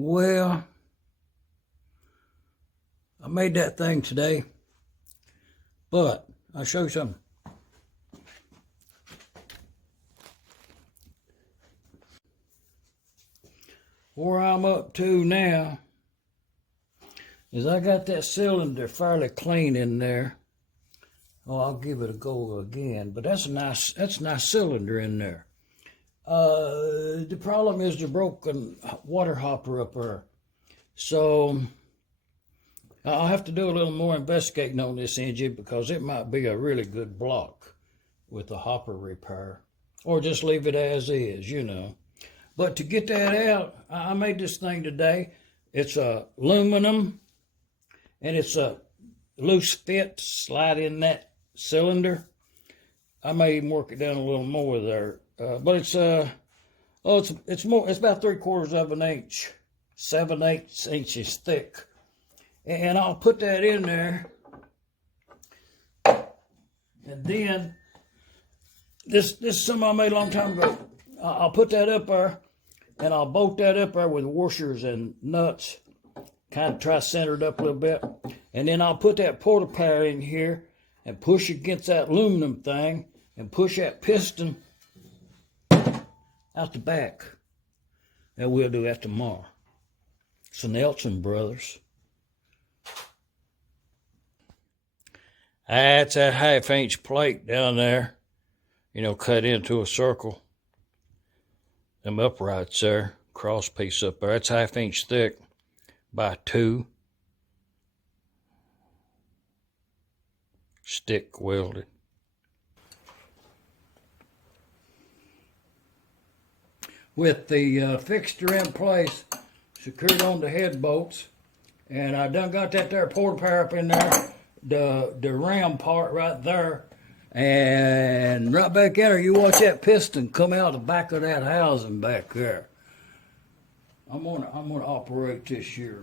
Well, I made that thing today, but I'll show you something. Where I'm up to now is I got that cylinder fairly clean in there. Oh, I'll give it a go again, but that's a nice cylinder in there. The problem is the broken water hopper up there. So I'll have to do a little more investigating on this engine because it might be a really good block with the hopper repair, or just leave it as is, you know. But to get that out, I made this thing today. It's aluminum, and it's a loose fit, slide in that cylinder. I may even work it down a little more there, but it's about 3/4 of an inch, 7/8 inches thick, and I'll put that in there, and then this is something I made a long time ago. I'll put that up there, and I'll bolt that up there with washers and nuts, kind of try to center it up a little bit, and then I'll put that porta-power in here and push against that aluminum thing and push that piston out the back. And we'll do that tomorrow. It's the Nelson brothers. That's that 1/2 inch plate down there, you know, cut into a circle. Them uprights there, cross piece up there, that's 1/2 inch thick by 2. Stick welded. With the fixture in place, secured on the head bolts, and I done got that there porta-power up in there, the ram part right there, and right back in there, you watch that piston come out the back of that housing back there. I'm gonna operate this here.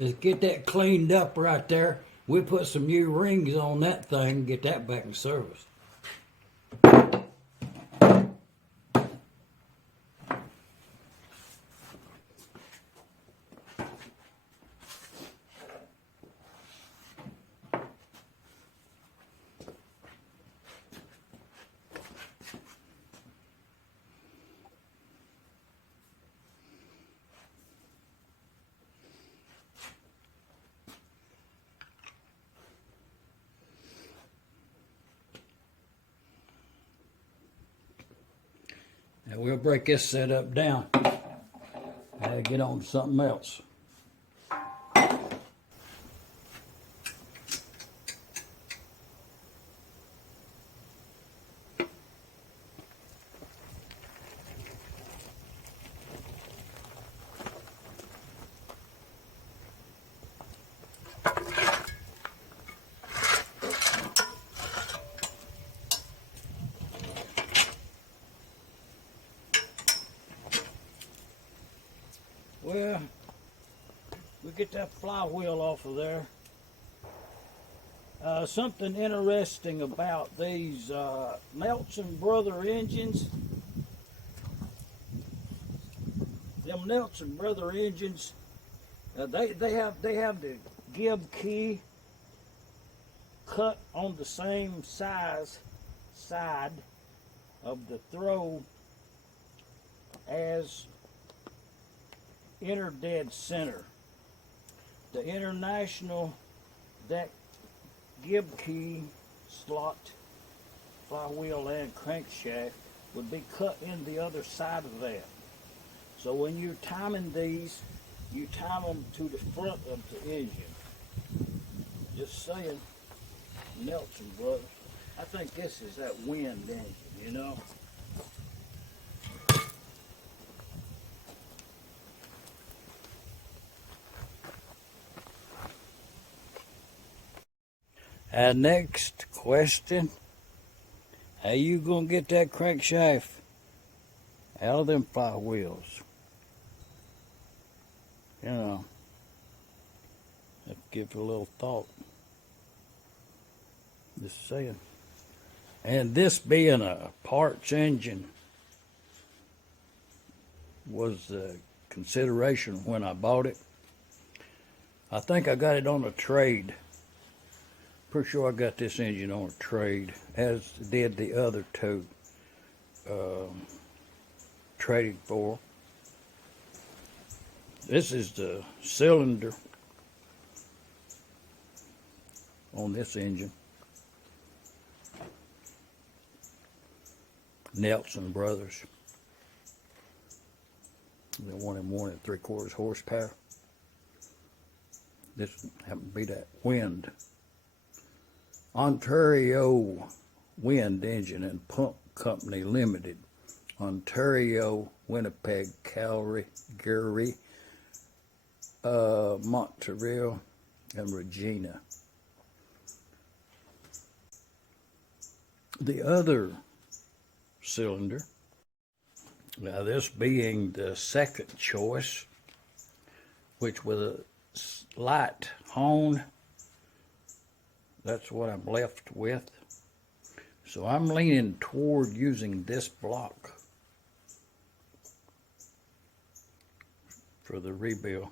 Let's get that cleaned up right there. We put some new rings on that thing and get that back in service. And we'll break this setup down and get on to something else. Well, we get that flywheel off of there. Something interesting about these Nelson Brother engines. Them Nelson Brother engines, they have the gib key cut on the same side of the throw as inner dead center. The international, that gib key slot, flywheel and crankshaft would be cut in the other side of that. So when you're timing these, you time them to the front of the engine. Just saying, Nelson brothers. I think this is that wind engine, you know. Next question, how you gonna get that crankshaft out of them flywheels. You know, have to give it a little thought. Just saying. And this being a parts engine was a consideration when I bought it. I think I got it on a trade. Pretty sure I got this engine on a trade, as did the other two. Traded for. This is the cylinder on this engine. Nelson Brothers. The 1 3/4 horsepower. This happened to be that Wind. Ontario Wind Engine and Pump Company Limited. Ontario, Winnipeg, Calgary, Montreal, and Regina. The other cylinder, now this being the second choice, which with a slight hone, that's what I'm left with. So I'm leaning toward using this block for the rebuild.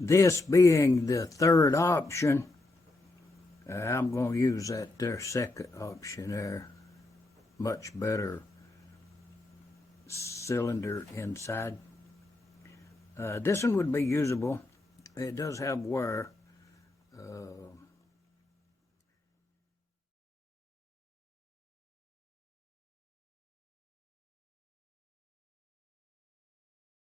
this being the third option, I'm going to use that there second option there. Much better cylinder inside. This one would be usable. It does have wear.